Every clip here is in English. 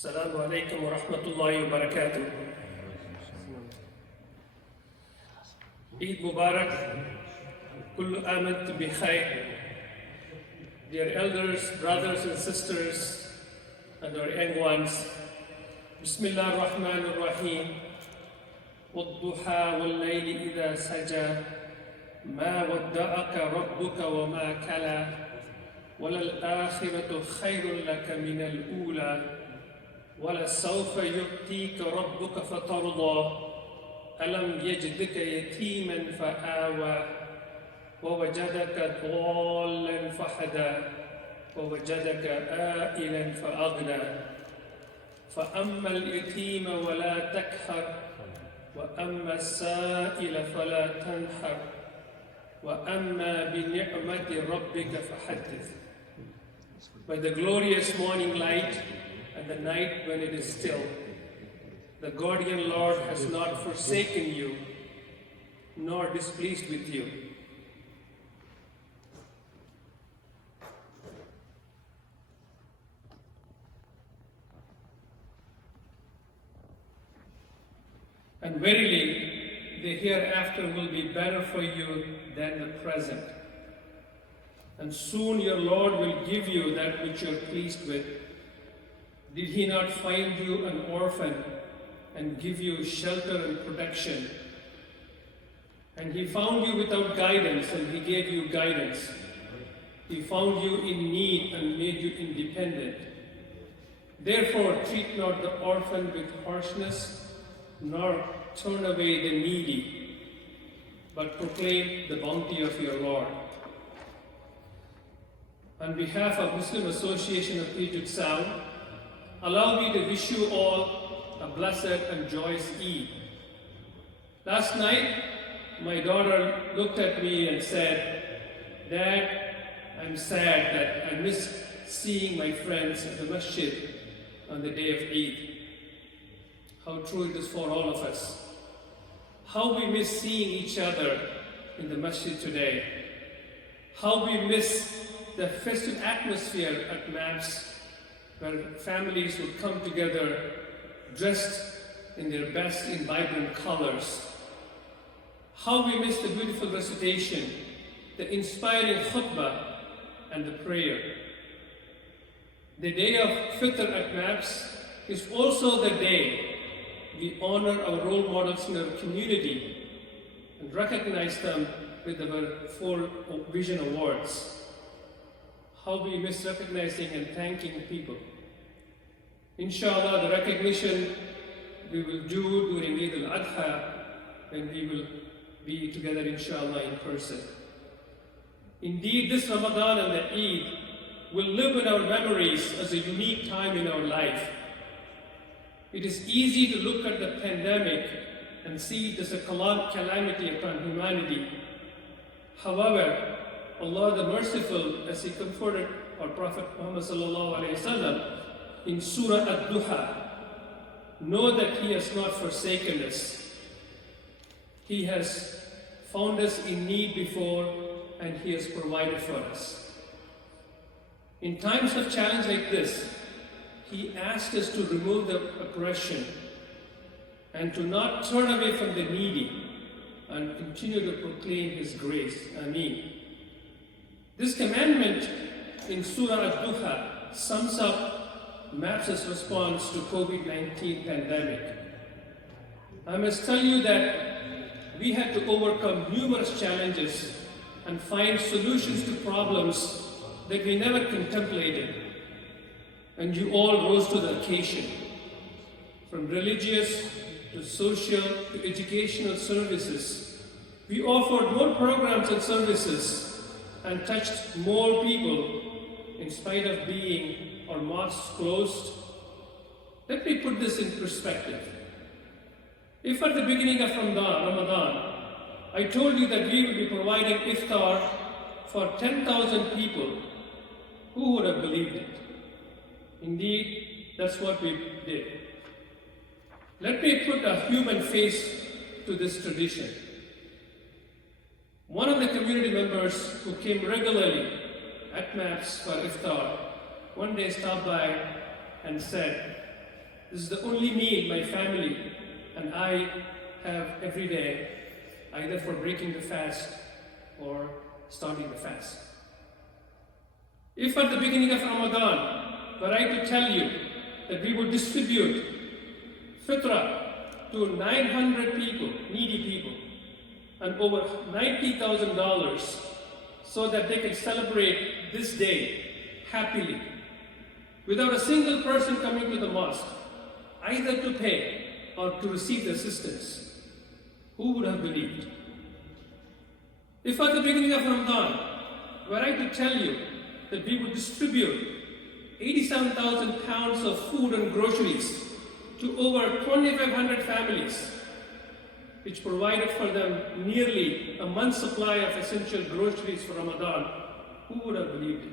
Assalamu alaikum wa rahmatullahi wa barakatuh. Eid Mubarak, kullu amad bi khair. Dear elders, brothers and sisters, and our young ones, Bismillah ar-Rahman ar-Rahim. وَالضُّحَى وَاللَّيْلِ إِذَا سَجَى مَا وَدَّعَكَ رَبُّكَ وَمَا كَلَى وَلَلْآخِرَةُ خَيْرٌ لَكَ مِنَ الْأُولَى وَلَسَوْفَ يُؤْتِيكَ رَبُّكَ فَتَرْضَى أَلَمْ يَجِدْكَ يَتِيمًا فَآوَى وَوَجَدَكَ ضَالًّا فَهَدَى وَوَجَدَكَ عَائِلًا فَأَغْنَى فَأَمَّا الْيَتِيمَ وَلَا تَقْهَرْ وَأَمَّا السَّائِلَ فَلَا تَنْهَرْ وَأَمَّا بِنِعْمَةِ رَبِّكَ فَحَدِّثْ. By the glorious morning light and the night when it is still, the guardian Lord has not forsaken you, nor displeased with you. And verily, the hereafter will be better for you than the present. And soon your Lord will give you that which you are pleased with. Did He not find you an orphan and give you shelter and protection? And He found you without guidance and He gave you guidance. He found you in need and made you independent. Therefore, treat not the orphan with harshness, nor turn away the needy, but proclaim the bounty of your Lord. On behalf of Muslim Association of Puget Sound, allow me to wish you all a blessed and joyous Eid. Last night, my daughter looked at me and said, "Dad, I'm sad that I miss seeing my friends at the masjid on the day of Eid." How true it is for all of us. How we miss seeing each other in the masjid today. How we miss the festive atmosphere at MAPS, where families would come together dressed in their best in vibrant colors. How we miss the beautiful recitation, the inspiring khutbah, and the prayer. The day of Fitr at MAPS is also the day we honor our role models in our community and recognize them with our 4 Vision Awards. How we miss recognizing and thanking people. Inshallah, the recognition we will do during Eid-ul-Adha, when we will be together, inshallah, in person. Indeed, this Ramadan and the Eid will live in our memories as a unique time in our life. It is easy to look at the pandemic and see it as a calamity upon humanity. However, Allah the Merciful, as He comforted our Prophet Muhammad ﷺ in Surah Ad-Duha, know that He has not forsaken us. He has found us in need before, and He has provided for us. In times of challenge like this, He asked us to remove the oppression and to not turn away from the needy and continue to proclaim His grace. Ameen. This commandment in Surah Ad-Duha sums up MAPS' response to COVID-19 pandemic. I must tell you that we had to overcome numerous challenges and find solutions to problems that we never contemplated. And you all rose to the occasion. From religious to social to educational services, we offered more programs and services and touched more people in spite of being our mosques closed. Let me put this in perspective. If at the beginning of Ramadan, I told you that we will be providing iftar for 10,000 people, who would have believed it? Indeed, that's what we did. Let me put a human face to this tradition. One of the community members who came regularly at MAPS for iftar one day stopped by and said, This is the only meal my family and I have every day, either for breaking the fast or starting the fast. If at the beginning of Ramadan, were I to tell you that we would distribute fitrah to 900 people, needy people, and over $90,000 so that they can celebrate this day happily, without a single person coming to the mosque, either to pay or to receive the assistance, who would have believed? If at the beginning of Ramadan, were I to tell you that we would distribute 87,000 pounds of food and groceries to over 2,500 families, which provided for them nearly a month's supply of essential groceries for Ramadan, who would have believed it?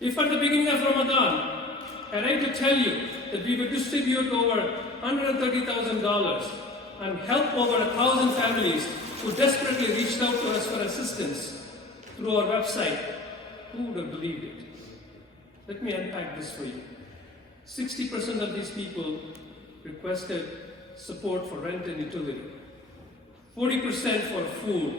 If at the beginning of Ramadan, had I to tell you that we would distribute over $130,000 and help over 1,000 families who desperately reached out to us for assistance through our website, who would have believed it? Let me unpack this for you. 60% of these people requested support for rent and utility, 40% for food.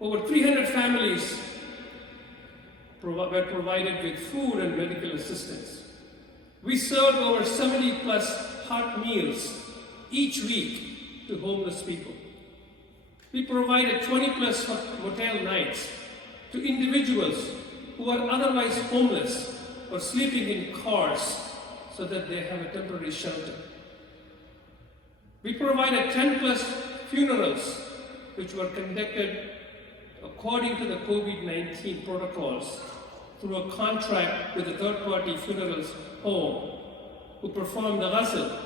Over 300 families were provided with food and medical assistance. We served over 70 plus hot meals each week to homeless people. We provided 20 plus motel nights to individuals who are otherwise homeless or sleeping in cars so that they have a temporary shelter. We provided 10 plus funerals which were conducted according to the COVID-19 protocols through a contract with a third-party funerals home who performed the ghusl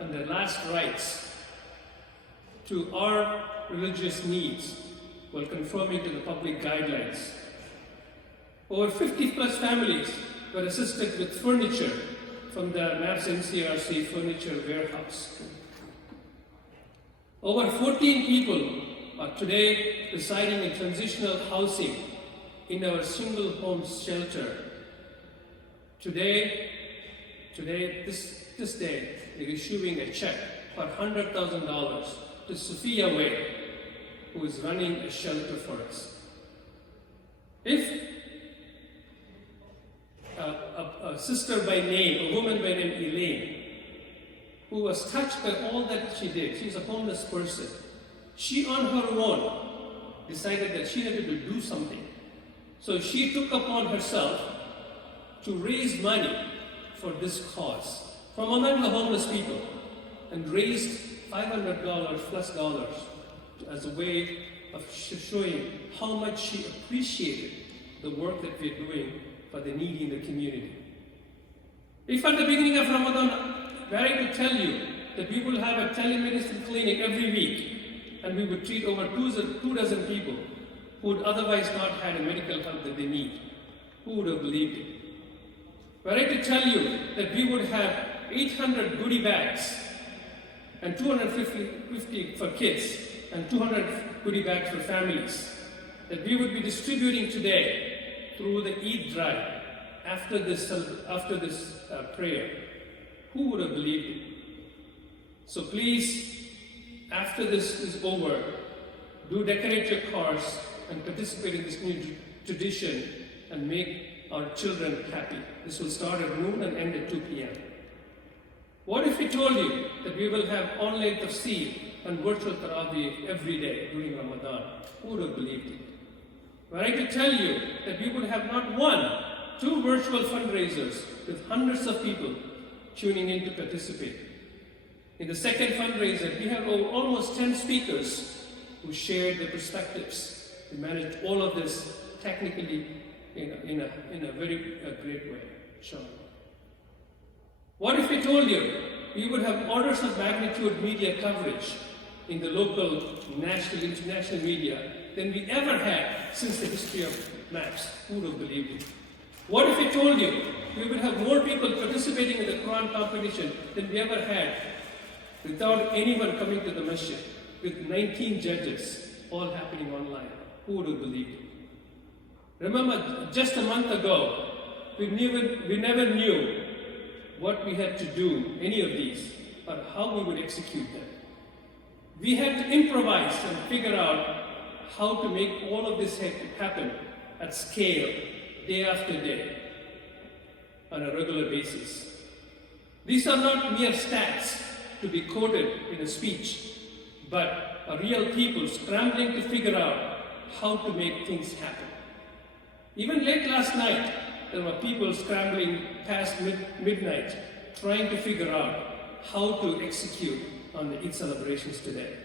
and the last rites to our religious needs while conforming to the public guidelines. Over 50 plus families were assisted with furniture from the MAPS NCRC furniture warehouse. Over 14 people are today residing in transitional housing in our single home shelter. Today, this day, they're issuing a check for $100,000 to Sophia Way, who is running a shelter for us. If a sister by name, a woman by name Elaine, who was touched by all that she did, she's a homeless person, she on her own decided that she needed to do something. So she took upon herself to raise money for this cause from among the homeless people and raised $500 plus dollars as a way of showing how much she appreciated the work that we're doing for the needy in the community. If at the beginning of Ramadan, were I to tell you that we will have a telemedicine clinic every week and we would treat over 2 dozen people who would otherwise not have the medical help that they need, who would have believed it? Were I to tell you that we would have 800 goodie bags and 250 for kids and 200 goodie bags for families that we would be distributing today through the Eid drive after this prayer, who would have believed it? So please, after this is over, do decorate your cars and participate in this new tradition and make our children happy. This will start at noon and end at 2 p.m. What if we told you that we will have online tafsir and virtual tarawih every day during Ramadan? Who would have believed it? Were I to tell you that we would have not one, 2 virtual fundraisers with hundreds of people tuning in to participate. In the second fundraiser, we have almost 10 speakers who shared their perspectives. We managed all of this technically in a very great way. Sure. What if we told you we would have orders of magnitude media coverage in the local, national, international media than we ever had since the history of MAPS? Who would have believed it? What if we told you we would have more people participating in the Quran competition than we ever had without anyone coming to the masjid, with 19 judges, all happening online? Who would have believed it? Remember, just a month ago, we never knew what we had to do, any of these, or how we would execute them. We had to improvise and figure out how to make all of this happen at scale, day after day, on a regular basis. These are not mere stats to be quoted in a speech, but are real people scrambling to figure out how to make things happen. Even late last night, there were people scrambling past midnight, trying to figure out how to execute on the Eid celebrations today.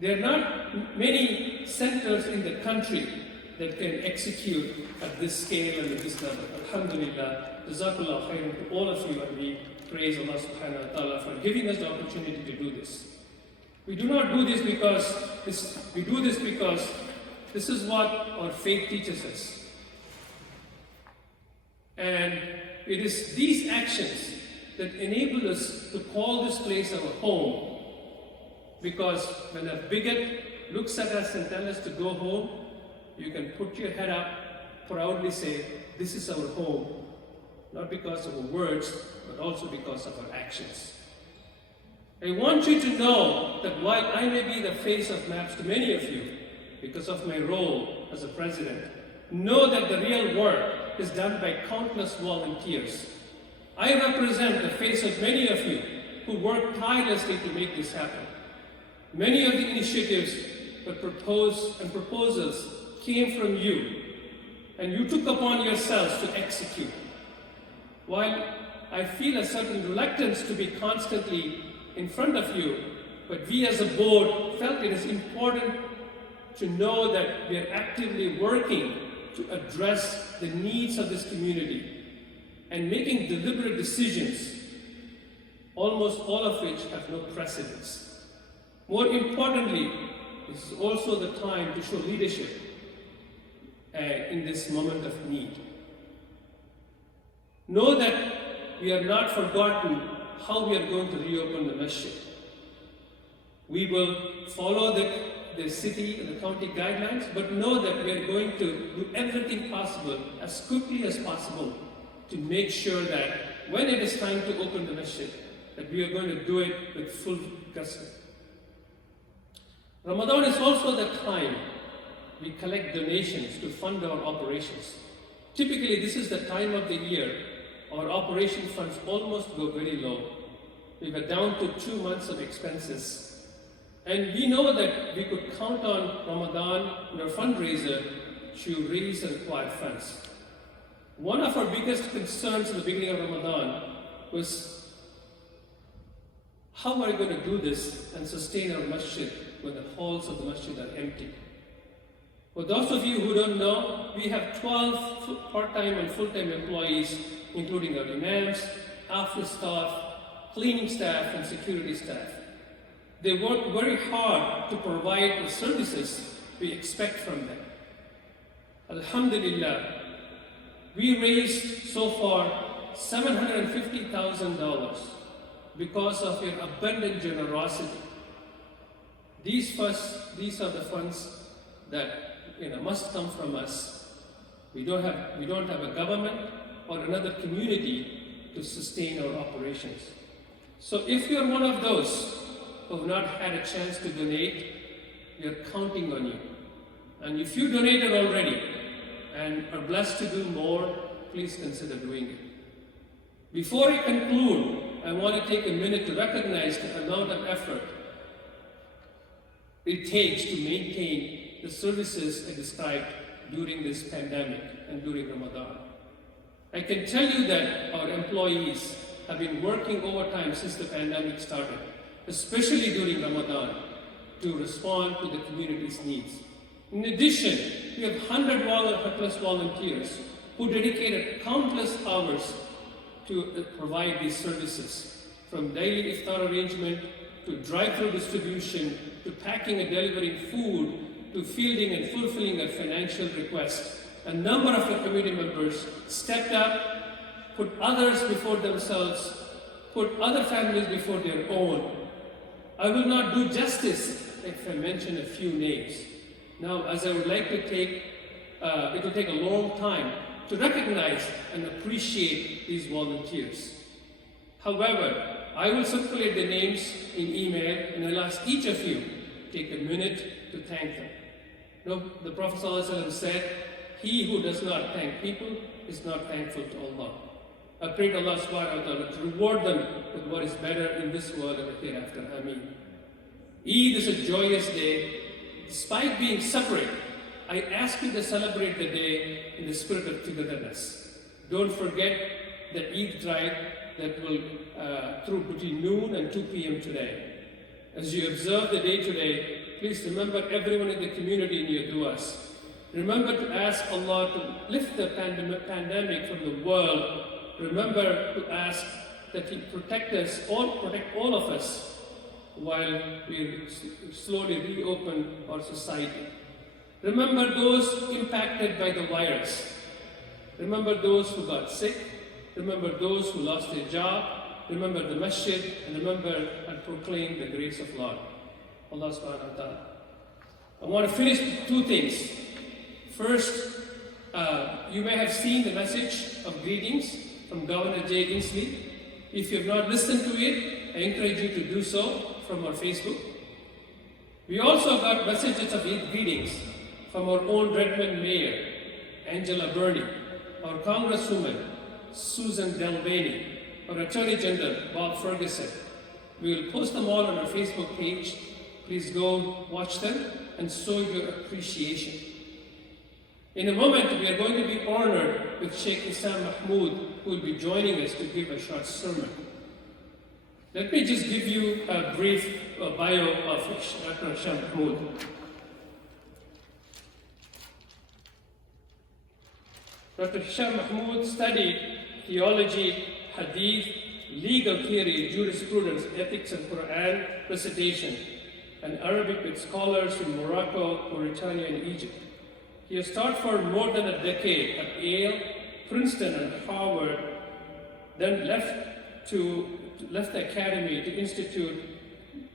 There are not many centers in the country that can execute at this scale and at this level. Alhamdulillah, Jazakallah khairan to all of you, and we praise Allah subhanahu wa ta'ala for giving us the opportunity to do this. We do not do this because this is what our faith teaches us. And it is these actions that enable us to call this place our home. Because when a bigot looks at us and tells us to go home, you can put your head up, proudly say, this is our home. Not because of our words, but also because of our actions. I want you to know that while I may be the face of MAPS to many of you, because of my role as a president, know that the real work is done by countless volunteers. I represent the face of many of you who work tirelessly to make this happen. Many of the initiatives that proposals came from you, and you took upon yourselves to execute. While I feel a certain reluctance to be constantly in front of you, but we as a board felt it is important to know that we are actively working to address the needs of this community and making deliberate decisions, almost all of which have no precedence. More importantly, this is also the time to show leadership in this moment of need. Know that we have not forgotten how we are going to reopen the masjid. We will follow the city and the county guidelines, but know that we are going to do everything possible as quickly as possible to make sure that when it is time to open the masjid, that we are going to do it with full gusto. Ramadan is also the time we collect donations to fund our operations. Typically, this is the time of the year our operation funds almost go very low. We were down to 2 months of expenses. And we know that we could count on Ramadan and our fundraiser to raise and acquire funds. One of our biggest concerns at the beginning of Ramadan was, how are we going to do this and sustain our masjid when the halls of the masjid are empty? For those of you who don't know, we have 12 part-time and full-time employees, including our imams, office staff, cleaning staff, and security staff. They work very hard to provide the services we expect from them. Alhamdulillah, we raised so far $750,000 because of your abundant generosity. These are the funds that must come from us. We don't have a government or another community to sustain our operations. So if you're one of those who have not had a chance to donate, we are counting on you. And if you donated already and are blessed to do more, please consider doing it. Before I conclude, I want to take a minute to recognize the amount of effort it takes to maintain the services I described during this pandemic and during Ramadan. I can tell you that our employees have been working overtime since the pandemic started, especially during Ramadan, to respond to the community's needs. In addition, we have 100 plus volunteers who dedicated countless hours to provide these services, from daily iftar arrangement, to drive-through distribution, to packing and delivering food, to fielding and fulfilling a financial request. A number of the community members stepped up, put others before themselves, put other families before their own. I will not do justice if I mention a few names. Now, as I would like to take, it will take a long time to recognize and appreciate these volunteers. However, I will circulate the names in email, and I'll ask each of you to take a minute to thank them. You know, the Prophet ﷺ said, "He who does not thank people is not thankful to Allah." I pray to Allah subhanahu wa ta'ala to reward them with what is better in this world and the hereafter. Ameen. Eid is a joyous day. Despite being separate, I ask you to celebrate the day in the spirit of togetherness. Don't forget the Eid drive that will through between noon and 2 p.m. today. As you observe the day today, please remember everyone in the community in your du'as. Remember to ask Allah to lift the pandemic from the world. Remember to ask that He protect all of us while we slowly reopen our society. Remember those impacted by the virus. Remember those who got sick. Remember those who lost their job. Remember the masjid, and remember and proclaim the grace of Lord. Allah subhanahu wa ta'ala. I want to finish with two things. First, you may have seen the message of greetings from Governor Jay Inslee. If you have not listened to it, I encourage you to do so from our Facebook. We also got messages of greetings from our own Redmond Mayor, Angela Burney, our Congresswoman, Susan Delvaney, our Attorney General, Bob Ferguson. We will post them all on our Facebook page. Please go watch them and show your appreciation. In a moment, we are going to be honored with Sheikh Issam Mahmood, who will be joining us to give a short sermon. Let me just give you a brief bio of Dr. Issam Mahmood. Dr. Issam Mahmood studied theology, hadith, legal theory, jurisprudence, ethics, and Quran recitation, and Arabic with scholars in Morocco, Mauritania, and Egypt. He has taught for more than a decade at Yale, Princeton, and Harvard, then left the academy to institute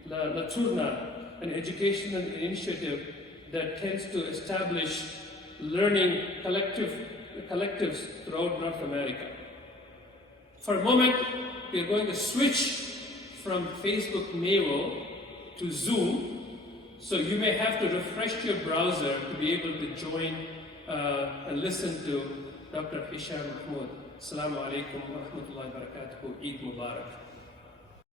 La Turna, an educational initiative that tends to establish learning collectives throughout North America. For a moment, we are going to switch from Facebook Mail to Zoom, so you may have to refresh your browser to be able to join and listen to Dr. Issam Mahmood. Assalamu alaikum wa rahmatullahi wa barakatuh. Eid Mubarak.